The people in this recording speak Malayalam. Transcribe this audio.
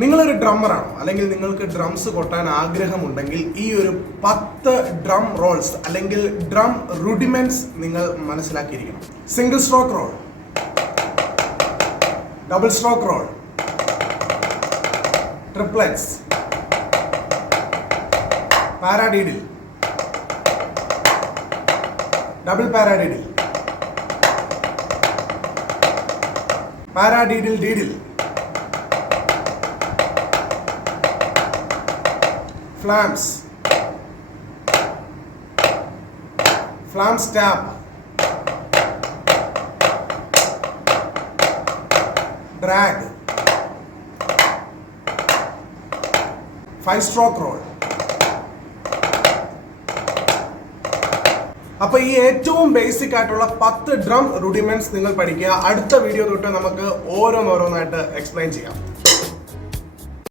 നിങ്ങളൊരു ഡ്രമ്മറാണോ അല്ലെങ്കിൽ നിങ്ങൾക്ക് ഡ്രംസ് കൊട്ടാൻ ആഗ്രഹമുണ്ടെങ്കിൽ ഈ ഒരു 10 ഡ്രം റോൾസ് അല്ലെങ്കിൽ ഡ്രം റുഡിമെന്റ്സ് നിങ്ങൾ മനസ്സിലാക്കിയിരിക്കണം. Single stroke roll, double stroke roll, triplets, paradiddle, double paradiddle, paradiddle diddle, flams, flam tap, drag, 5 stroke roll. അപ്പൊ ഈ ഏറ്റവും ബേസിക് ആയിട്ടുള്ള 10 ഡ്രം റുഡിമെന്റ്സ് നിങ്ങൾ പഠിക്കുക. അടുത്ത വീഡിയോ തൊട്ട് നമുക്ക് ഓരോന്നോരോന്നായിട്ട് എക്സ്പ്ലെയിൻ ചെയ്യാം.